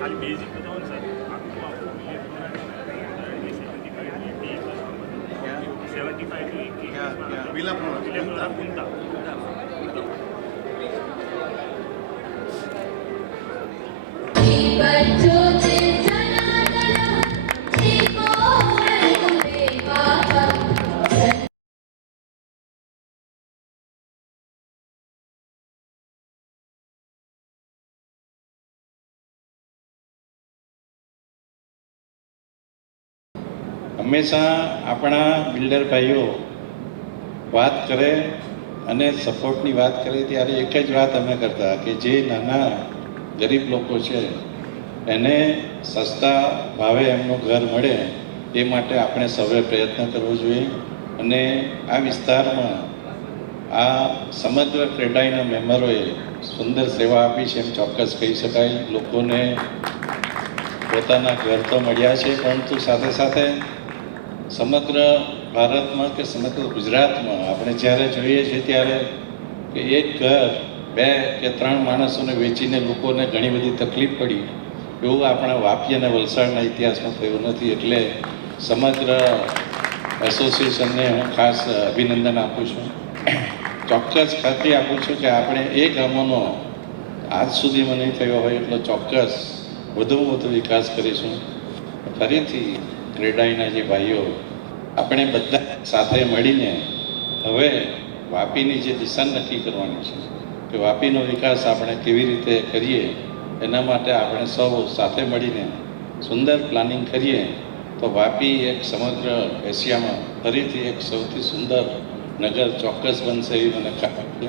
खाली बेसिक बताओ सर, आपको आपको 75 विला હંમેશા આપણા બિલ્ડર ભાઈઓ વાત કરે અને સપોર્ટની વાત કરે ત્યારે એક જ વાત અમે કરતા કે જે નાના ગરીબ લોકો છે એને સસ્તા ભાવે એમનું ઘર મળે એ માટે આપણે સૌએ પ્રયત્ન કરવો જોઈએ. અને આ વિસ્તારમાં આ સમગ્ર ક્રેડાઈના મેમ્બરોએ સુંદર સેવા આપી છે એમ ચોક્કસ કહી શકાય. લોકોને પોતાના ઘર તો મળ્યા છે, પરંતુ સાથે સાથે સમગ્ર ભારતમાં કે સમગ્ર ગુજરાતમાં આપણે જ્યારે જોઈએ છીએ ત્યારે કે એક ઘર 2 કે 3 માણસોને વેચીને લોકોને ઘણી બધી તકલીફ પડી, એવું આપણા વાપી અને વલસાડના ઇતિહાસમાં થયું નથી. એટલે સમગ્ર એસોસિએશનને હું ખાસ અભિનંદન આપું છું. ચોક્કસ ખાતરી આપું છું કે આપણે એ ગામોનો આજ સુધીમાં નહીં થયો હોય એટલો ચોક્કસ વધુમાં વધુ વિકાસ કરીશું. ફરીથી ક્રેડાઈના જે ભાઈઓ આપણે બધા સાથે મળીને હવે વાપીની જે દિશા નક્કી કરવાની છે કે વાપીનો વિકાસ આપણે કેવી રીતે કરીએ, એના માટે આપણે સૌ સાથે મળીને સુંદર પ્લાનિંગ કરીએ તો વાપી એક સમગ્ર એશિયામાં ફરીથી એક સૌથી સુંદર નગર ચોક્કસ બનશે એવી મને ખાતરી છે.